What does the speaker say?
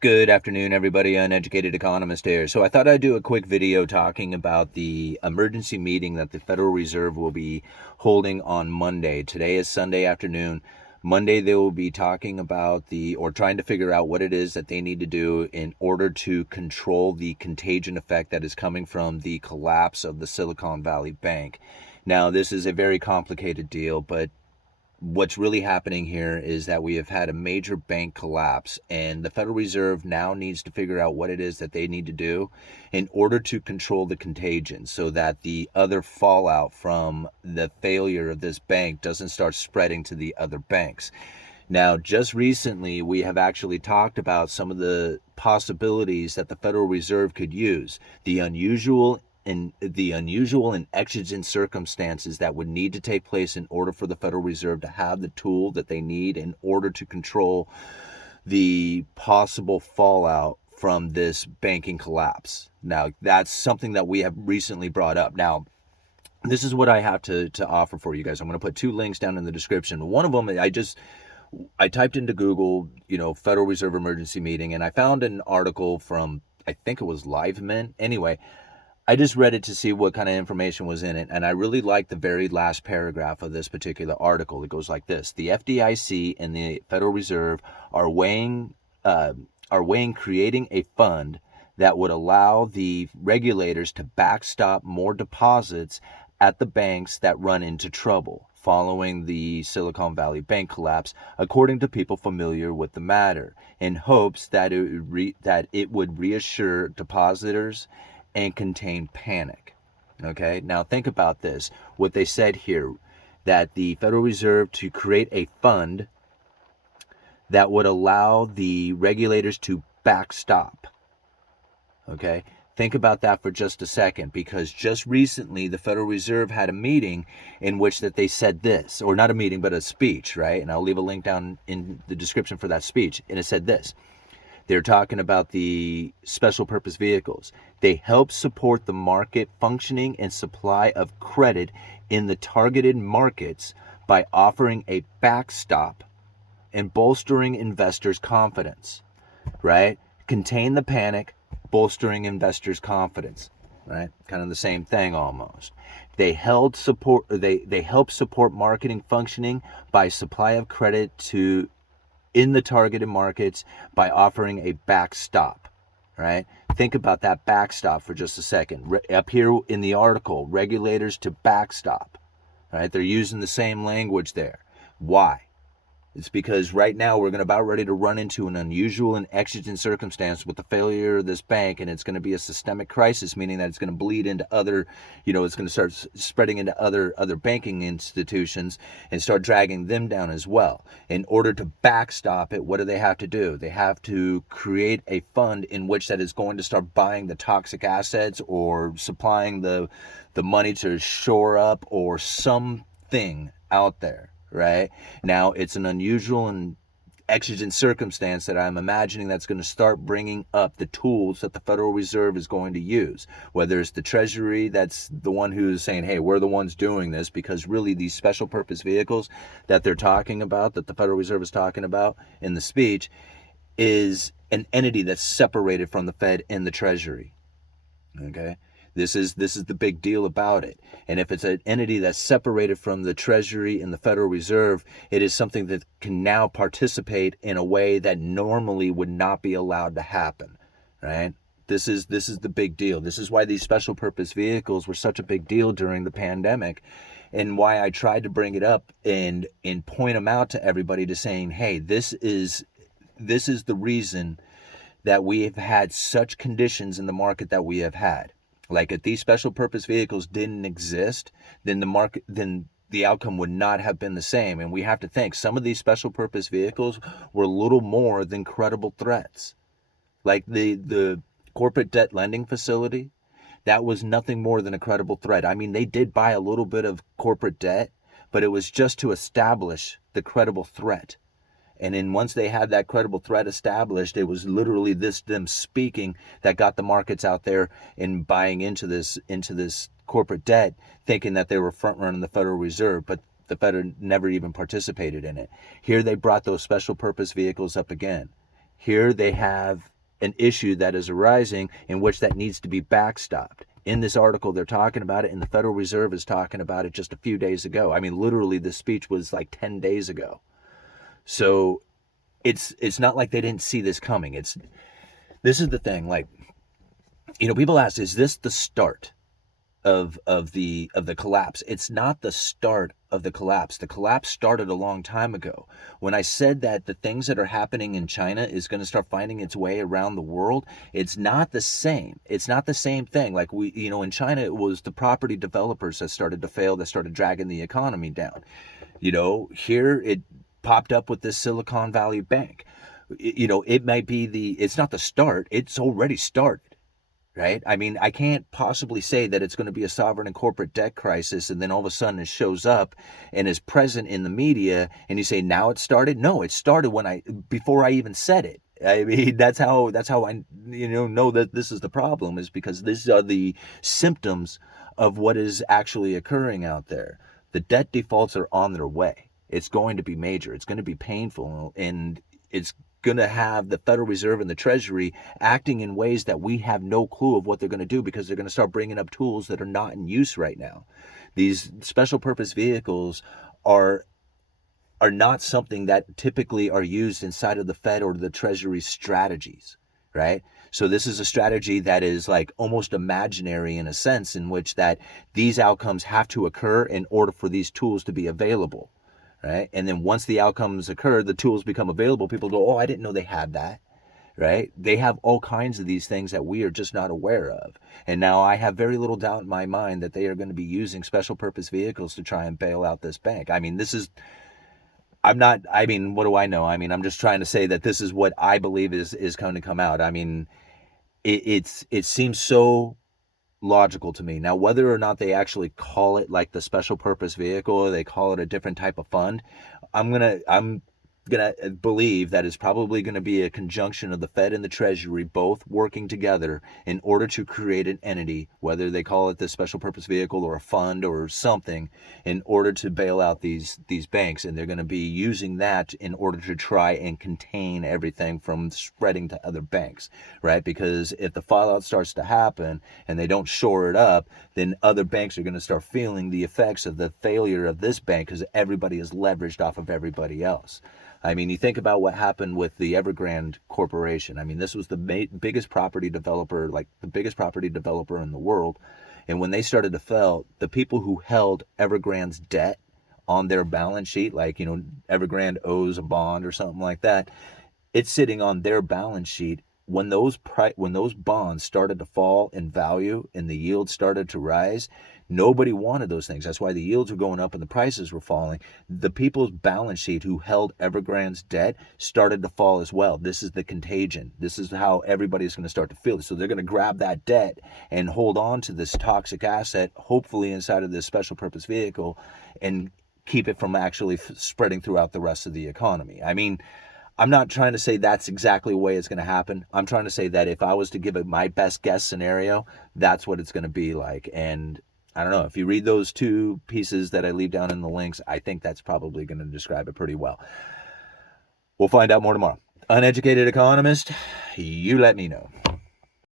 Good afternoon, everybody. Uneducated Economist here. So I thought I'd do a quick video talking about the emergency meeting that the Federal Reserve will be holding on Monday. Today is Sunday afternoon. Monday, they will be talking about or trying to figure out what it is that they need to do in order to control the contagion effect that is coming from the collapse of the Silicon Valley Bank. Now, this is a very complicated deal, but what's really happening here is that we have had a major bank collapse, and the Federal Reserve now needs to figure out what it is that they need to do in order to control the contagion so that the other fallout from the failure of this bank doesn't start spreading to the other banks. Now, just recently, we have actually talked about some of the possibilities that the Federal Reserve could use. The unusual and exigent circumstances that would need to take place in order for the Federal Reserve to have the tool that they need in order to control the possible fallout from this banking collapse. Now, that's something that we have recently brought up. Now, this is what I have to offer for you guys. I'm going to put two links down in the description. One of them, I typed into Google, Federal Reserve emergency meeting, and I found an article from, I think it was Live Mint. Anyway, I just read it to see what kind of information was in it, and I really like the very last paragraph of this particular article. It goes like this: the FDIC and the Federal Reserve are weighing creating a fund that would allow the regulators to backstop more deposits at the banks that run into trouble following the Silicon Valley Bank collapse, according to people familiar with the matter, in hopes that it would reassure depositors and contain panic. Okay, now think about this. What they said here, that the Federal Reserve to create a fund that would allow the regulators to backstop. Okay, think about that for just a second, because just recently the Federal Reserve had a meeting in which that they said this, or not a meeting, but a speech, right? And I'll leave a link down in the description for that speech. And it said this: they're talking about the special purpose vehicles. They help support the market functioning and supply of credit in the targeted markets by offering a backstop and bolstering investors' confidence, right? Contain the panic, bolstering investors' confidence, right? Kind of the same thing almost. They help support marketing functioning by supply of credit in the targeted markets by offering a backstop, right? Think about that backstop for just a second. Up here in the article, regulators to backstop, right? They're using the same language there. Why? It's because right now we're about ready to run into an unusual and exigent circumstance with the failure of this bank, and it's going to be a systemic crisis, meaning that it's going to bleed into other, it's going to start spreading into other banking institutions and start dragging them down as well. In order to backstop it, what do they have to do? They have to create a fund in which that is going to start buying the toxic assets or supplying the money to shore up or something out there. Right now, it's an unusual and exigent circumstance that I'm imagining that's going to start bringing up the tools that the Federal Reserve is going to use, whether it's the Treasury that's the one who's saying, hey, we're the ones doing this, because really these special purpose vehicles that they're talking about, that the Federal Reserve is talking about in the speech, is an entity that's separated from the Fed and the Treasury. Okay, this is the big deal about it. And if it's an entity that's separated from the Treasury and the Federal Reserve, it is something that can now participate in a way that normally would not be allowed to happen, right? This is the big deal. This is why these special purpose vehicles were such a big deal during the pandemic, and why I tried to bring it up and point them out to everybody, to saying, hey, this is the reason that we have had such conditions in the market that we have had. Like, if these special purpose vehicles didn't exist, then the outcome would not have been the same. And we have to think, some of these special purpose vehicles were little more than credible threats. Like the corporate debt lending facility, that was nothing more than a credible threat. I mean, they did buy a little bit of corporate debt, but it was just to establish the credible threat. And then once they had that credible threat established, it was literally them speaking that got the markets out there and buying into this corporate debt, thinking that they were front running the Federal Reserve, but the Fed never even participated in it. Here they brought those special purpose vehicles up again. Here they have an issue that is arising in which that needs to be backstopped. In this article, they're talking about it, and the Federal Reserve is talking about it just a few days ago. I mean, literally, this speech was like 10 days ago. So it's not like they didn't see this coming. This is the thing. Like, people ask, is this the start of the collapse? It's not the start of the collapse. The collapse started a long time ago. When I said that the things that are happening in China is going to start finding its way around the world, it's not the same. It's not the same thing. Like in China, it was the property developers that started to fail, that started dragging the economy down. Here it popped up with this Silicon Valley Bank. It might be it's not the start. It's already started. Right? I mean, I can't possibly say that it's going to be a sovereign and corporate debt crisis and then all of a sudden it shows up and is present in the media and you say, now it started? No, it started before I even said it. I mean, that's how I know that this is the problem, is because these are the symptoms of what is actually occurring out there. The debt defaults are on their way. It's going to be major. It's going to be painful, and it's going to have the Federal Reserve and the Treasury acting in ways that we have no clue of what they're going to do, because they're going to start bringing up tools that are not in use right now. These special purpose vehicles are not something that typically are used inside of the Fed or the Treasury strategies, right? So this is a strategy that is like almost imaginary in a sense, in which that these outcomes have to occur in order for these tools to be available. Right? And then once the outcomes occur, the tools become available. People go, oh, I didn't know they had that. Right? They have all kinds of these things that we are just not aware of. And now I have very little doubt in my mind that they are going to be using special purpose vehicles to try and bail out this bank. I mean, what do I know? I mean, I'm just trying to say that this is what I believe is going to come out. I mean, it seems so logical to me. Now, whether or not they actually call it like the special purpose vehicle or they call it a different type of fund, I'm gonna believe that it's probably going to be a conjunction of the Fed and the Treasury both working together in order to create an entity, whether they call it the special purpose vehicle or a fund or something, in order to bail out these banks. And they're going to be using that in order to try and contain everything from spreading to other banks, right? Because if the fallout starts to happen and they don't shore it up, then other banks are going to start feeling the effects of the failure of this bank, because everybody is leveraged off of everybody else. I mean, you think about what happened with the Evergrande Corporation. I mean, this was the biggest property developer, like the biggest property developer in the world. And when they started to fail, the people who held Evergrande's debt on their balance sheet, like, Evergrande owes a bond or something like that, it's sitting on their balance sheet. When those bonds started to fall in value and the yield started to rise, nobody wanted those things. That's why the yields were going up and the prices were falling. The people's balance sheet who held Evergrande's debt started to fall as well. This is the contagion. This is how everybody's going to start to feel it. So they're going to grab that debt and hold on to this toxic asset, hopefully inside of this special purpose vehicle, and keep it from actually spreading throughout the rest of the economy. I mean, I'm not trying to say that's exactly the way it's going to happen. I'm trying to say that if I was to give it my best guess scenario, that's what it's going to be like. And I don't know, if you read those two pieces that I leave down in the links, I think that's probably going to describe it pretty well. We'll find out more tomorrow. Uneducated Economist, you let me know.